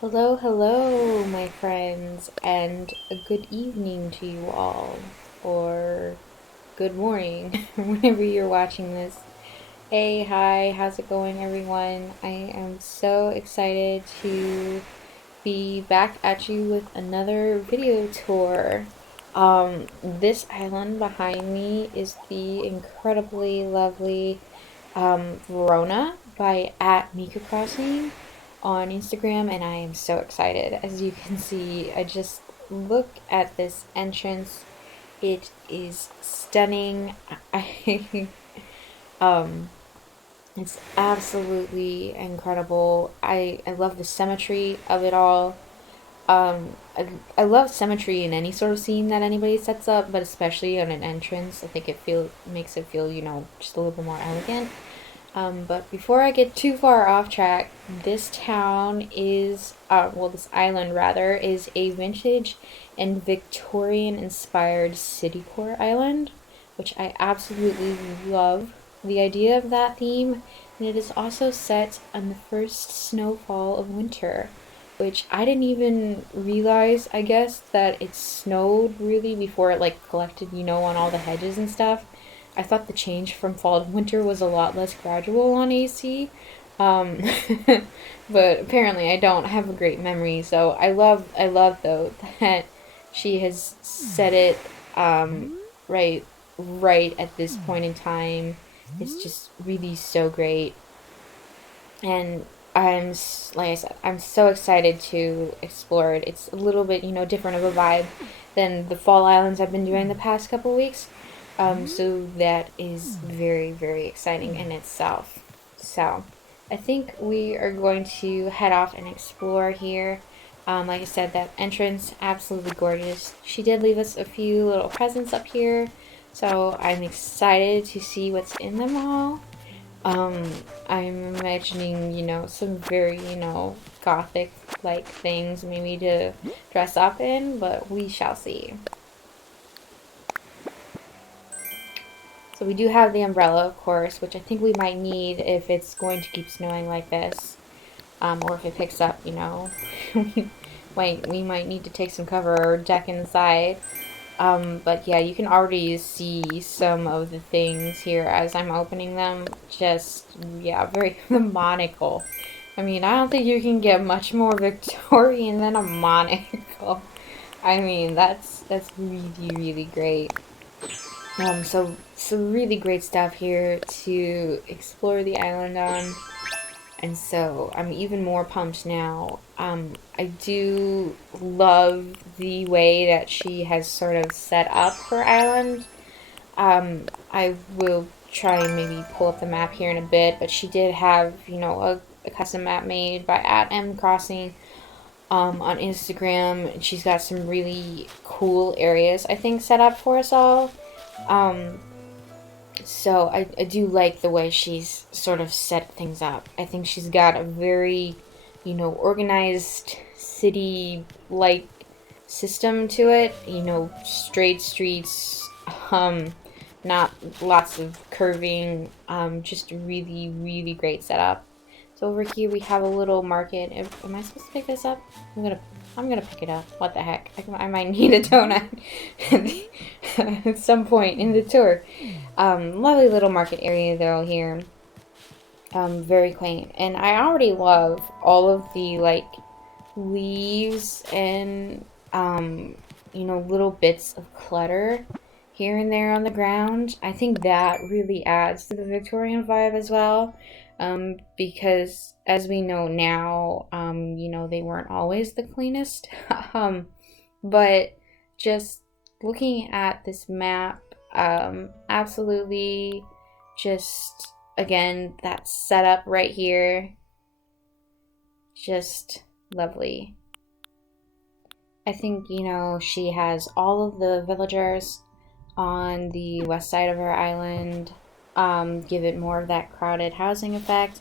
Hello, hello, my friends, and a good evening to you all, or good morning, whenever you're watching this. Hey, hi, how's it going, everyone? I am so excited to be back at you with another video tour. This island behind me is the incredibly lovely Verona by @MikaCrossing on Instagram, and I am so excited. As you can see, I just look at this entrance. It is stunning. I um it's absolutely incredible. I love the symmetry of it all. I love symmetry in any sort of scene that anybody sets up, but especially on an entrance. I think it makes it feel, just a little bit more elegant. But before I get too far off track, this town is, this island rather, is a vintage and Victorian inspired city core island, which I absolutely love the idea of that theme. And it is also set on the first snowfall of winter, which I didn't even realize, I guess, that it snowed really before it like collected, on all the hedges and stuff. I thought the change from fall to winter was a lot less gradual on AC. Um, but apparently I don't have a great memory, so I love though that she has set it right right at this point in time. It's just really so great, and like I said, I'm so excited to explore it. It's a little bit, different of a vibe than the fall islands I've been doing the past couple weeks. So that is very, very exciting in itself. So I think we are going to head off and explore here. Like I said, that entrance, absolutely gorgeous. She did leave us a few little presents up here, so I'm excited to see what's in them all. Um, I'm imagining, some very, gothic like things maybe to dress up in, but we shall see. So we do have the umbrella, of course, which I think we might need if it's going to keep snowing like this, or if it picks up, we might need to take some cover or deck inside. But yeah, you can already see some of the things here as I'm opening them. Just, yeah, very monocle. I mean, I don't think you can get much more Victorian than a monocle. I mean, that's really, really great. So some really great stuff here to explore the island on, and so I'm even more pumped now. I do love the way that she has sort of set up her island. I will try and maybe pull up the map here in a bit, but she did have, a custom map made by @mcrossing on Instagram, and she's got some really cool areas I think set up for us all. Um, so I do like the way she's sort of set things up. I think she's got a very, organized city like system to it. Straight streets, not lots of curving, just really, really great setup. So over here we have a little market. Am I supposed to pick this up? I'm gonna I'm gonna pick it up. What the heck? I might need a donut at some point in the tour. Lovely little market area though here. Very quaint, and I already love all of the like leaves and little bits of clutter here and there on the ground. I think that really adds to the Victorian vibe as well. Because as we know now, they weren't always the cleanest. But just looking at this map, absolutely just again that setup right here, just lovely. I think, she has all of the villagers on the west side of her island, give it more of that crowded housing effect.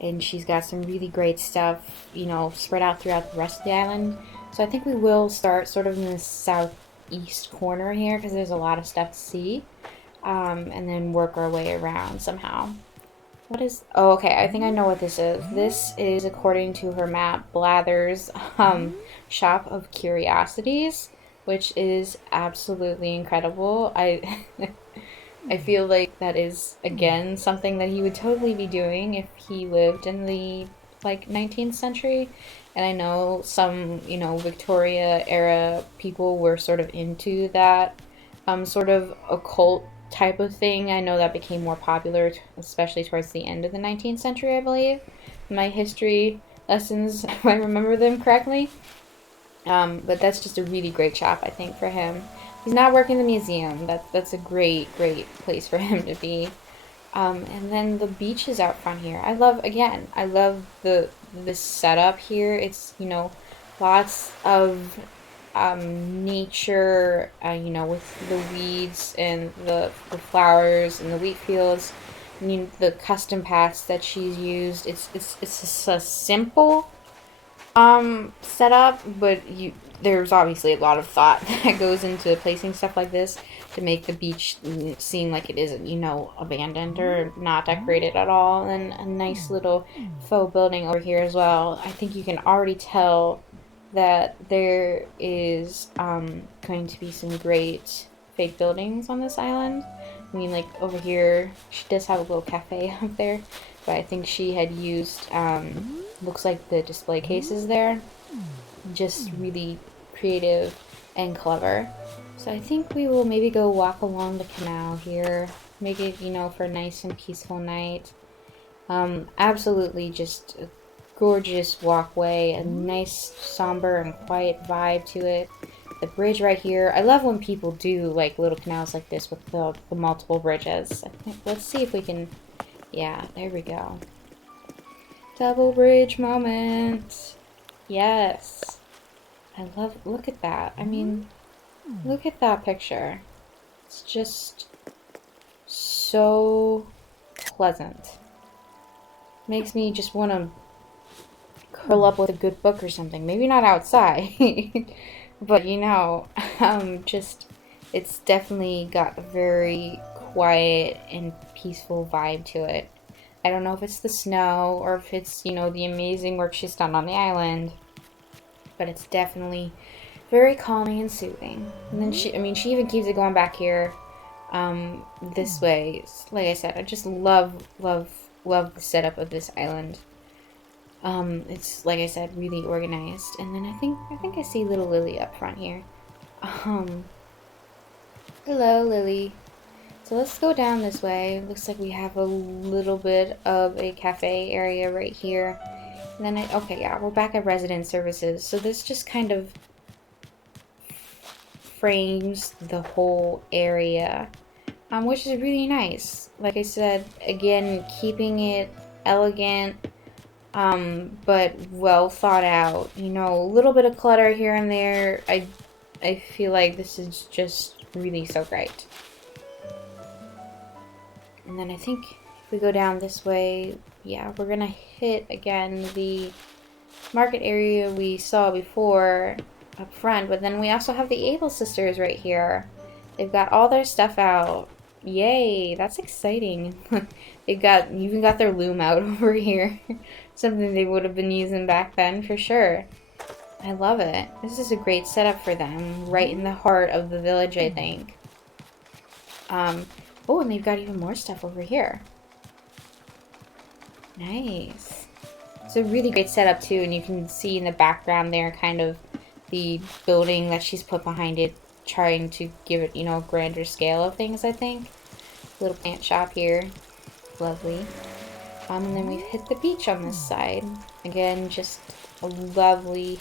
And she's got some really great stuff, spread out throughout the rest of the island. So I think we will start sort of in the southeast corner here because there's a lot of stuff to see, and then work our way around somehow. What is... Oh, okay, I think I know what this is. This is, according to her map, Blather's Shop of Curiosities, which is absolutely incredible. I feel like that is, again, something that he would totally be doing if he lived in the, like, 19th century. And I know some, Victoria era people were sort of into that sort of occult type of thing. I know that became more popular, especially towards the end of the 19th century, I believe. My history lessons, if I remember them correctly. But that's just a really great shop, I think, for him. He's not working in the museum. That's a great place for him to be. And then the beach is out front here. I love the setup here. It's, lots of nature, with the weeds and the flowers and the wheat fields. I mean, the custom paths that she's used. It's just a simple setup, but there's obviously a lot of thought that goes into placing stuff like this to make the beach seem like it isn't, abandoned or not decorated at all. And a nice little faux building over here as well. I think you can already tell that there is going to be some great fake buildings on this island. I mean, like over here, she does have a little cafe up there, but I think she had used, looks like the display cases there. Just really creative and clever. So I think we will maybe go walk along the canal here. Make it, for a nice and peaceful night. Absolutely just a gorgeous walkway, a nice somber and quiet vibe to it. The bridge right here. I love when people do like little canals like this with the multiple bridges. Let's see if we can... Yeah, there we go. Double bridge moment. Yes. Look at that. I mean, look at that picture. It's just so pleasant. Makes me just want to curl up with a good book or something. Maybe not outside, but it's definitely got a very quiet and peaceful vibe to it. I don't know if it's the snow or if it's, the amazing work she's done on the island, but it's definitely very calming and soothing. And then she even keeps it going back here, this way. Like I said, I just love the setup of this island. It's, like I said, really organized. And then I think I see little Lily up front here. Hello, Lily. So let's go down this way. Looks like we have a little bit of a cafe area right here. And then okay, yeah, we're back at resident services. So this just kind of frames the whole area, which is really nice. Like I said, again, keeping it elegant, but well thought out. A little bit of clutter here and there. I feel like this is just really so great. And then I think if we go down this way, yeah, we're gonna hit again the market area we saw before up front, but then we also have the Able sisters right here. They've got all their stuff out. Yay, that's exciting. They've even got their loom out over here. Something they would have been using back then for sure. I love it. This is a great setup for them, right in the heart of the village, I think. Oh, and they've got even more stuff over here. Nice. It's a really great setup too, and you can see in the background there kind of the building that she's put behind it, trying to give it, a grander scale of things, I think. Little plant shop here. Lovely. And then we've hit the beach on this side. Again, just a lovely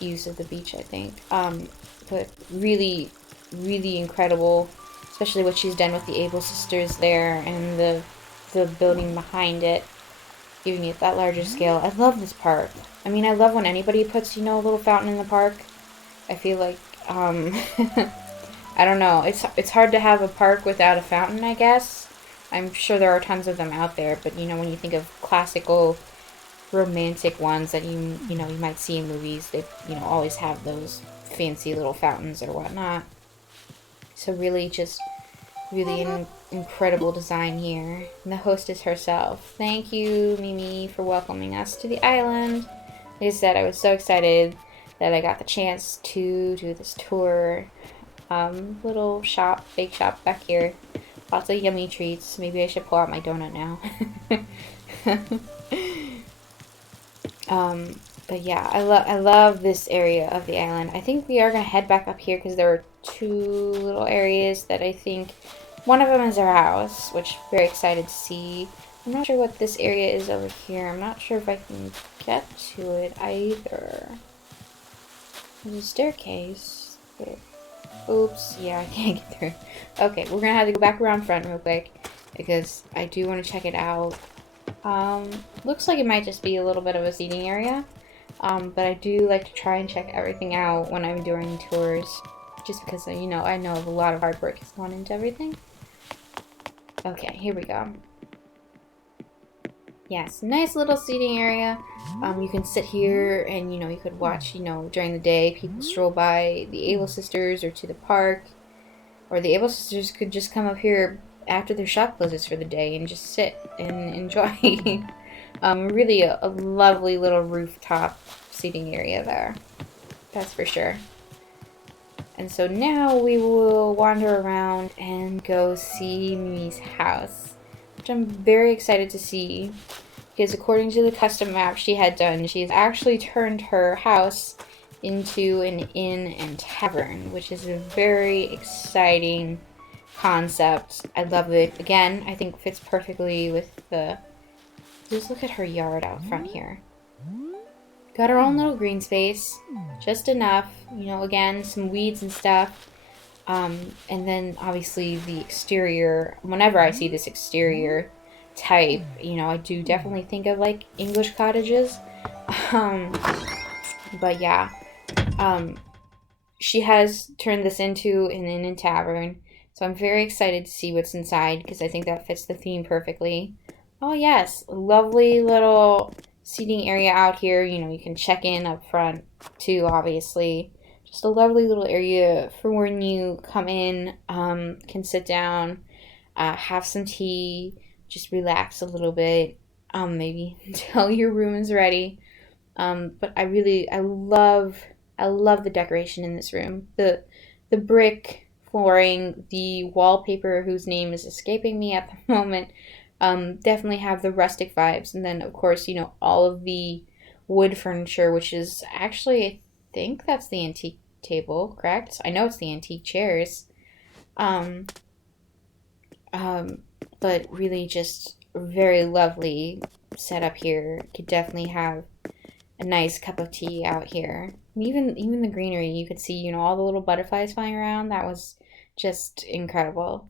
use of the beach, I think. But really, really incredible, especially what she's done with the Able sisters there and the building behind it, giving it that larger scale. I love this park. I mean, I love when anybody puts, a little fountain in the park. I feel like, I don't know. It's hard to have a park without a fountain, I guess. I'm sure there are tons of them out there, but, when you think of classical romantic ones that you might see in movies, they, always have those fancy little fountains or whatnot. So really incredible design here. And the hostess herself. Thank you, Mimi, for welcoming us to the island. Like I said, I was so excited that I got the chance to do this tour. Little shop, bake shop back here. Lots of yummy treats. Maybe I should pull out my donut now. But yeah, I love this area of the island. I think we are going to head back up here because there are two little areas that I think one of them is our house, which I'm very excited to see. I'm not sure what this area is over here. I'm not sure if I can get to it either. There's a staircase. Oops, yeah, I can't get through. Okay, we're gonna have to go back around front real quick because I do want to check it out. Looks like it might just be a little bit of a seating area. But I do like to try and check everything out when I'm doing tours, just because, you know, I know a lot of hard work has gone into everything. Okay, here we go. Yes, nice little seating area. You can sit here and, you know, you could watch, you know, during the day, people stroll by the Able Sisters or to the park. Or the Able Sisters could just come up here after their shop closes for the day and just sit and enjoy. Really a lovely little rooftop seating area there. That's for sure. And so now we will wander around and go see Mimi's house, which I'm very excited to see because according to the custom map she had done, she has actually turned her house into an inn and tavern, which is a very exciting concept. I love it. Again, I think fits perfectly with the... Just look at her yard out front here. Got her own little green space, just enough, you know, again, some weeds and stuff. And then obviously the exterior, whenever I see this exterior type, you know, I do definitely think of like English cottages. But yeah, she has turned this into an inn and tavern. So I'm very excited to see what's inside because I think that fits the theme perfectly. Oh yes, lovely little seating area out here. You know, you can check in up front too, obviously. Just a lovely little area for when you come in, can sit down, have some tea, just relax a little bit, maybe until your room is ready. But I love the decoration in this room. The brick flooring, the wallpaper whose name is escaping me at the moment, definitely have the rustic vibes. And then, of course, you know, all of the wood furniture, which is actually, I think that's the antique table, correct? I know it's the antique chairs. But really just very lovely setup here. Could definitely have a nice cup of tea out here. And even the greenery, you could see, you know, all the little butterflies flying around. That was just incredible.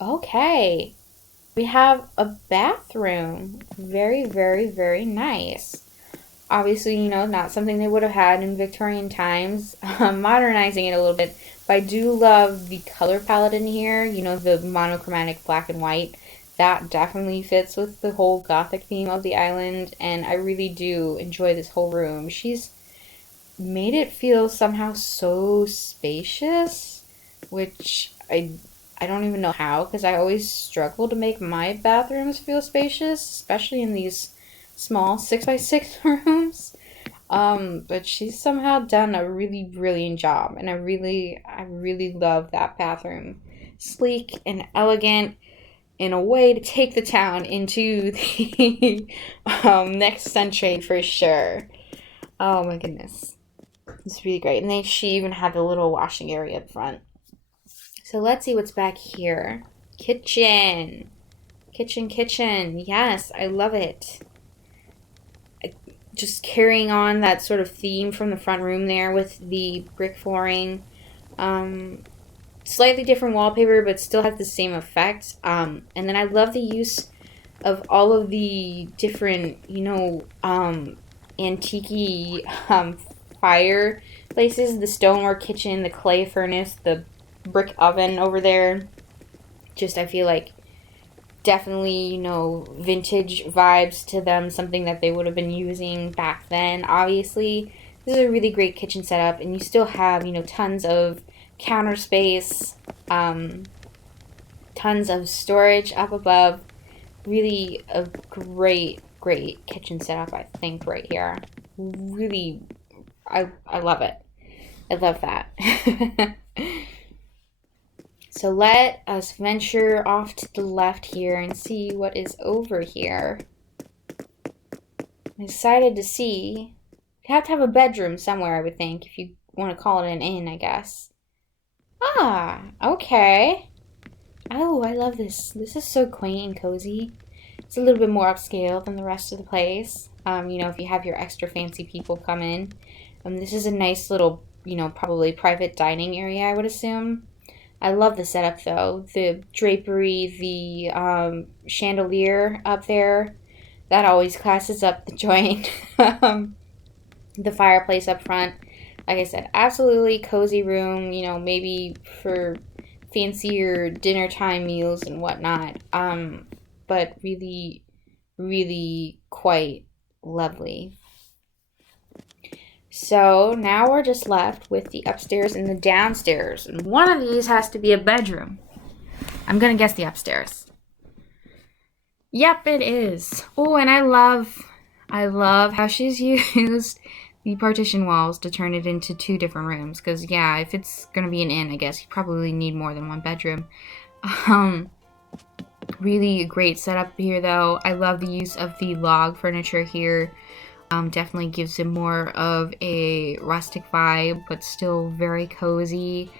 Okay. We have a bathroom. Very, very, very nice. Obviously, you know, not something they would have had in Victorian times. Modernizing it a little bit. But I do love the color palette in here. You know, the monochromatic black and white. That definitely fits with the whole Gothic theme of the island. And I really do enjoy this whole room. She's made it feel somehow so spacious. Which I don't even know how, because I always struggle to make my bathrooms feel spacious, especially in these small 6x6 rooms. But she's somehow done a really brilliant job, and I really love that bathroom. Sleek and elegant, in a way to take the town into the next century for sure. Oh my goodness. It's really great. And then she even had the little washing area up front. So let's see what's back here. Kitchen. Kitchen. Yes, I love it. Just carrying on that sort of theme from the front room there with the brick flooring. Slightly different wallpaper, but still has the same effect. And then I love the use of all of the different, you know, antique fireplaces. The stoneware kitchen, the clay furnace, the brick oven over there. Just, I feel like definitely, you know, vintage vibes to them, something that they would have been using back then. Obviously, this is a really great kitchen setup, and you still have, you know, tons of counter space. Tons of storage up above. Really a great kitchen setup, I think, right here. Really, I love it. I love that. So let us venture off to the left here and see what is over here. I'm excited to see. You have to have a bedroom somewhere, I would think, if you want to call it an inn, I guess. Ah, okay. Oh, I love this. This is so quaint and cozy. It's a little bit more upscale than the rest of the place. If you have your extra fancy people come in. This is a nice little, probably private dining area, I would assume. I love the setup though. The drapery, the chandelier up there, that always classes up the joint. The fireplace up front. Like I said, absolutely cozy room, maybe for fancier dinner time meals and whatnot. But really, really quite lovely. So now we're just left with the upstairs and the downstairs. And one of these has to be a bedroom. I'm going to guess the upstairs. Yep, it is. Oh, and I love how she's used the partition walls to turn it into 2 different rooms. Because, yeah, if it's going to be an inn, I guess you probably need more than 1 bedroom. Really great setup here, though. I love the use of the log furniture here. Definitely gives it more of a rustic vibe, but still very cozy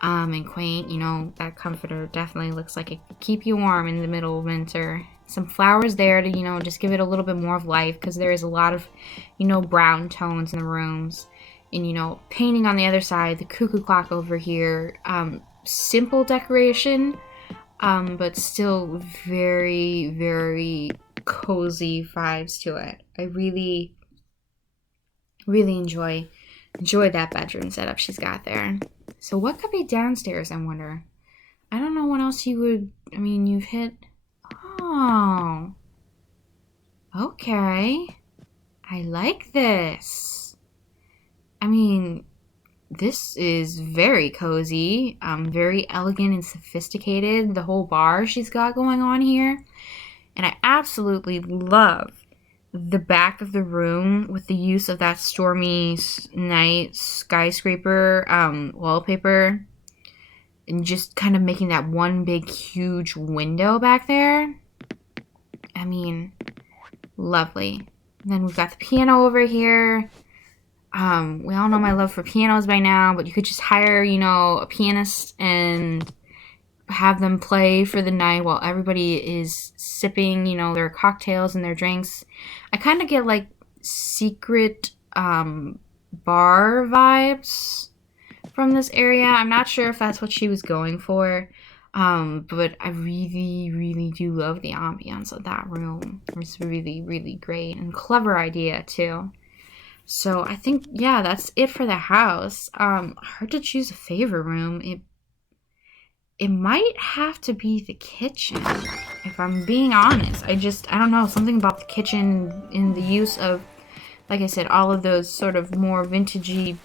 and quaint. That comforter definitely looks like it could keep you warm in the middle of winter. Some flowers there to, just give it a little bit more of life, because there is a lot of, brown tones in the rooms. And, painting on the other side, the cuckoo clock over here. Simple decoration, but still very, very cozy vibes to it. I really enjoy that bedroom setup she's got there. So what could be downstairs, I wonder? I don't know what else you've hit. Oh, okay. I like this. This is very cozy, very elegant and sophisticated. The whole bar she's got going on here. And I absolutely love the back of the room with the use of that stormy night skyscraper wallpaper. And just kind of making that one big, huge window back there. Lovely. And then we've got the piano over here. We all know my love for pianos by now, but you could just hire, a pianist and have them play for the night while everybody is sipping, their cocktails and their drinks. I kind of get like secret bar vibes from this area. I'm not sure if that's what she was going for, but I really, really do love the ambiance of that room. It's really, really great and clever idea too. So I think, yeah, that's it for the house. Hard to choose a favorite room. It might have to be the kitchen, if I'm being honest. I don't know, something about the kitchen in the use of, like I said, all of those sort of more vintagey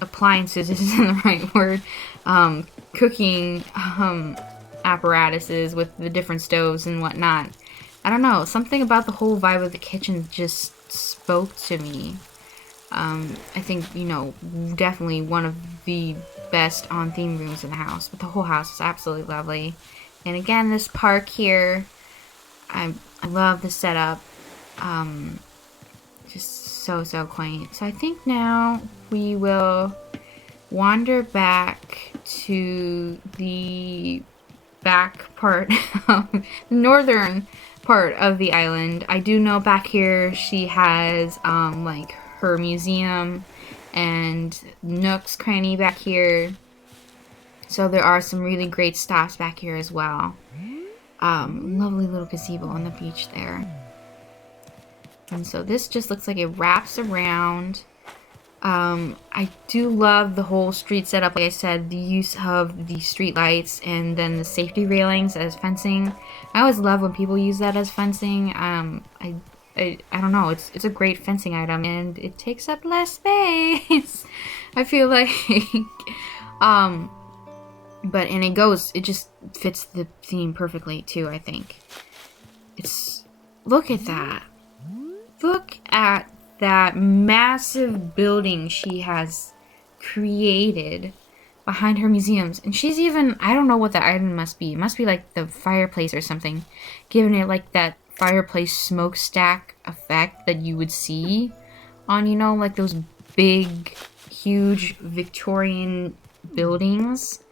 appliances isn't the right word. Cooking apparatuses with the different stoves and whatnot. I don't know, something about the whole vibe of the kitchen just spoke to me. I think, definitely one of the best on-theme rooms in the house. But the whole house is absolutely lovely. And again, this park here, I love the setup. Just so quaint. So I think now we will wander back to the back part, the northern part of the island. I do know back here she has, her museum and nooks cranny back here. So there are some really great stops back here as well. Lovely little gazebo on the beach there. And so this just looks like it wraps around. I do love the whole street setup. Like I said, the use of the street lights and then the safety railings as fencing. I always love when people use that as fencing. I don't know, it's a great fencing item and it takes up less space. I feel like and it just fits the theme perfectly too, I think. Look at that. Look at that massive building she has created behind her museums. And she's even, I don't know what the item must be. It must be like the fireplace or something, giving it like that fireplace smokestack effect that you would see on, you know, like those big, huge Victorian buildings.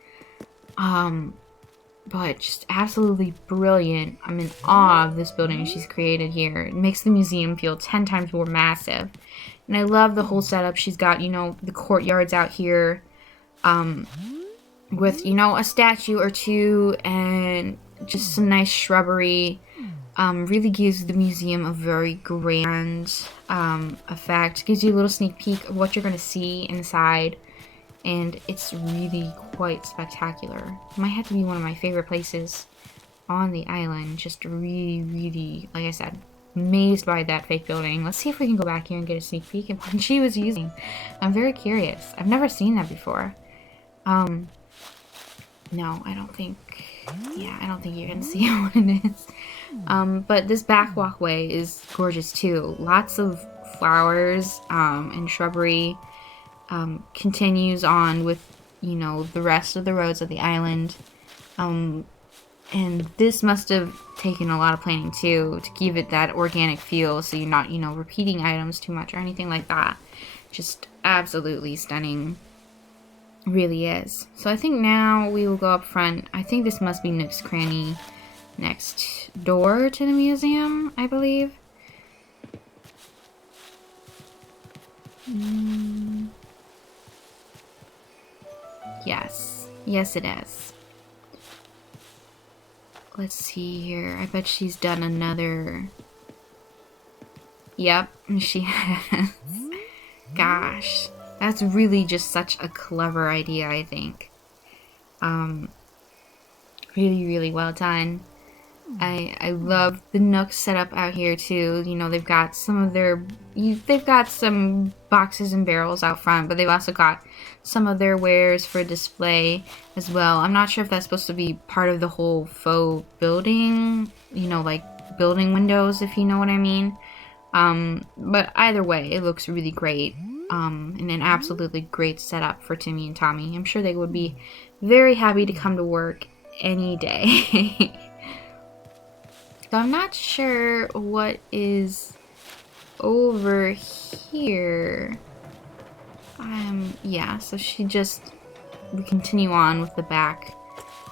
But just absolutely brilliant. I'm in awe of this building she's created here. It makes the museum feel 10 times more massive. And I love the whole setup. She's got, you know, the courtyards out here, with, you know, a statue or two and just some nice shrubbery. Really gives the museum a very grand effect. Gives you a little sneak peek of what you're going to see inside. And it's really quite spectacular. It might have to be one of my favorite places on the island. Just really, really, like I said, amazed by that fake building. Let's see if we can go back here and get a sneak peek at what she was using. I'm very curious. I've never seen that before. No, I don't think you can see what it is. But this back walkway is gorgeous too. Lots of flowers, and shrubbery. Continues on with, you know, the rest of the roads of the island. And this must have taken a lot of planning too, to give it that organic feel, so you're not, you know, repeating items too much or anything like that. Just absolutely stunning. Really is. So I think now we will go up front. I think this must be Nook's Cranny next door to the museum, I believe. Yes it is. Let's see here. I bet she's done another. Yep, she has. Gosh, that's really just such a clever idea, I think. Really, really well done. I love the Nook setup out here too. You know, they've got some boxes and barrels out front, but they've also got some of their wares for display as well. I'm not sure if that's supposed to be part of the whole faux building, you know, like building windows, if you know what I mean. But either way, it looks really great. And an absolutely great setup for Timmy and Tommy. I'm sure they would be very happy to come to work any day. So I'm not sure what is over here. Yeah, so we continue on with the back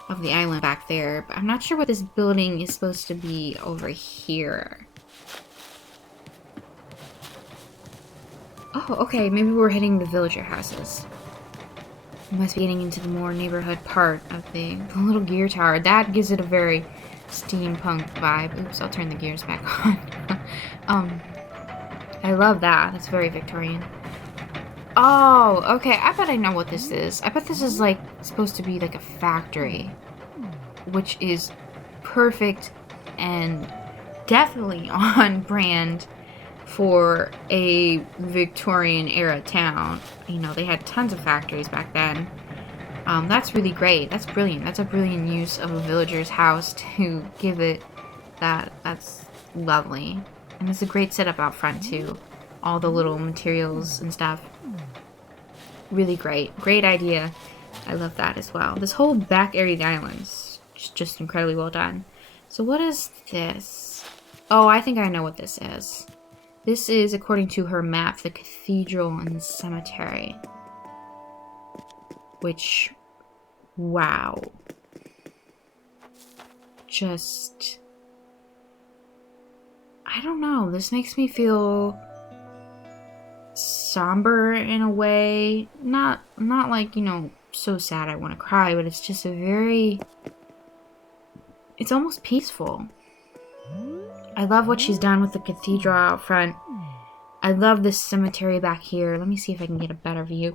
of the island back there, but I'm not sure what this building is supposed to be over here. Oh, okay, maybe we're hitting the villager houses. We must be getting into the more neighborhood part of the little gear tower. That gives it a very steampunk vibe. Oops, I'll turn the gears back on. I love that. That's very Victorian. Oh, okay. I bet I know what this is. I bet this is like supposed to be like a factory, which is perfect and definitely on brand for a Victorian era town. You know, they had tons of factories back then. That's really great. That's brilliant. That's a brilliant use of a villager's house to give it that. That's lovely. And it's a great setup out front too. All the little materials and stuff. Really great. Great idea. I love that as well. This whole back area of the island is just incredibly well done. So what is this? Oh, I think I know what this is. This is, according to her map, the cathedral and the cemetery. Which, wow. Just, I don't know. This makes me feel somber in a way. Not like, you know, so sad I want to cry, but it's just it's almost peaceful. I love what she's done with the cathedral out front. I love this cemetery back here. Let me see if I can get a better view.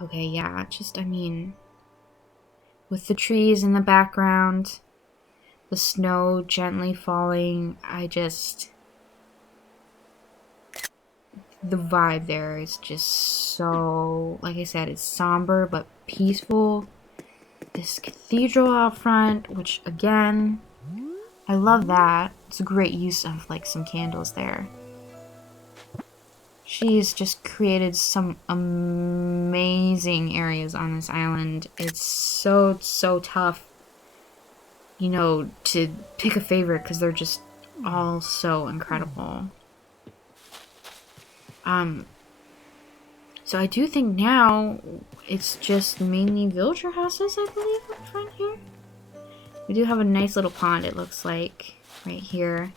Okay, yeah, I mean, with the trees in the background, the snow gently falling, the vibe there is just so, like I said, it's somber but peaceful. This cathedral out front, which again, I love that. It's a great use of like some candles there. She's just created some amazing areas on this island. It's so tough, you know, to pick a favorite because they're just all so incredible. So I do think now it's just mainly villager houses, I believe, up front here. We do have a nice little pond, it looks like, right here.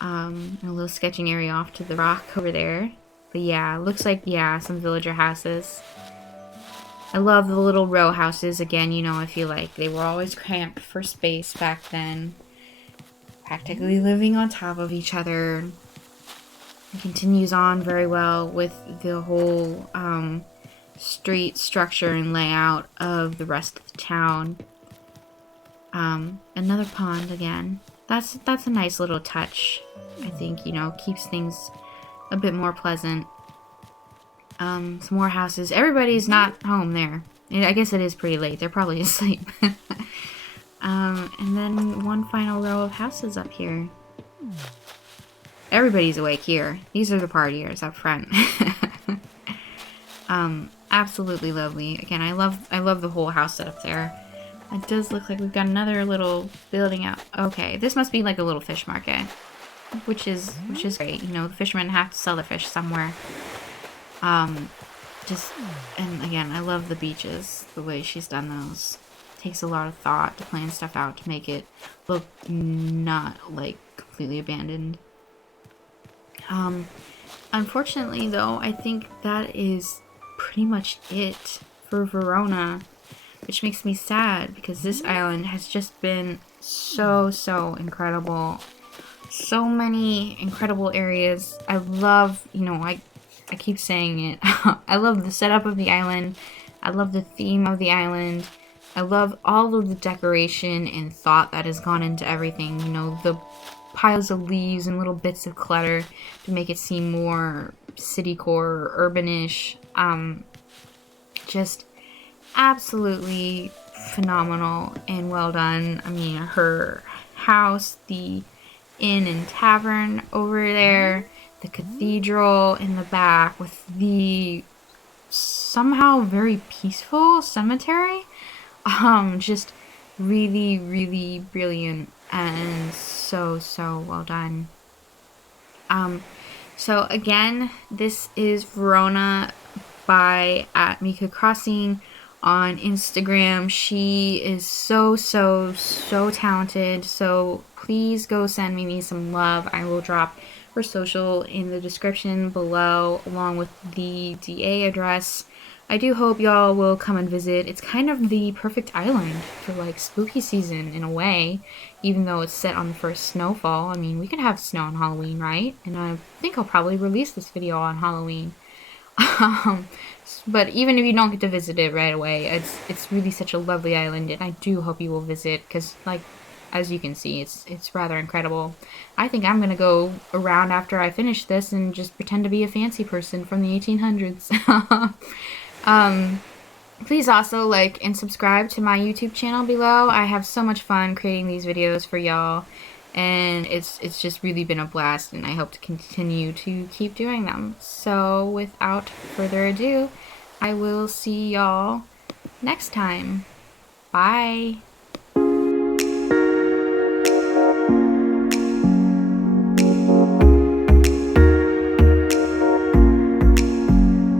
And a little sketching area off to the rock over there. But yeah, it looks like, yeah, some villager houses. I love the little row houses. Again, you know, I feel like they were always cramped for space back then. Practically living on top of each other. It continues on very well with the whole street structure and layout of the rest of the town. Another pond again. That's a nice little touch. I think, you know, keeps things a bit more pleasant. Some more houses. Everybody's not home there. I guess it is pretty late. They're probably asleep. And then one final row of houses up here. Everybody's awake here. These are the partiers up front. Absolutely lovely. Again, I love the whole house setup there. It does look like we've got another little building out. Okay, this must be like a little fish market, which is great. You know, the fishermen have to sell their fish somewhere. And again, I love the beaches, the way she's done those. It takes a lot of thought to plan stuff out to make it look not like completely abandoned. Unfortunately though, I think that is pretty much it for Verona, which makes me sad because this island has just been so incredible. So many incredible areas. I love, you know, I keep saying it. I love the setup of the island. I love the theme of the island. I love all of the decoration and thought that has gone into everything. You know, the piles of leaves and little bits of clutter to make it seem more city-core, urbanish. Just absolutely phenomenal and well done. I mean, her house, the inn and tavern over there, the cathedral in the back with the somehow very peaceful cemetery. Just really brilliant and so well done. So again, this is Verona by @Mika_Crossing on Instagram. She is so talented. So please go send me some love. I will drop her social in the description below along with the DA address. I do hope y'all will come and visit. It's kind of the perfect island for like spooky season in a way, even though it's set on the first snowfall. I mean, we could have snow on Halloween, right? And I think I'll probably release this video on Halloween. But even if you don't get to visit it right away, it's really such a lovely island, and I do hope you will visit because, like, as you can see, it's rather incredible. I think I'm gonna go around after I finish this and just pretend to be a fancy person from the 1800s. Please also like and subscribe to my YouTube channel below. I have so much fun creating these videos for y'all, and it's just really been a blast, and I hope to continue to keep doing them. So without further ado, I will see y'all next time. Bye.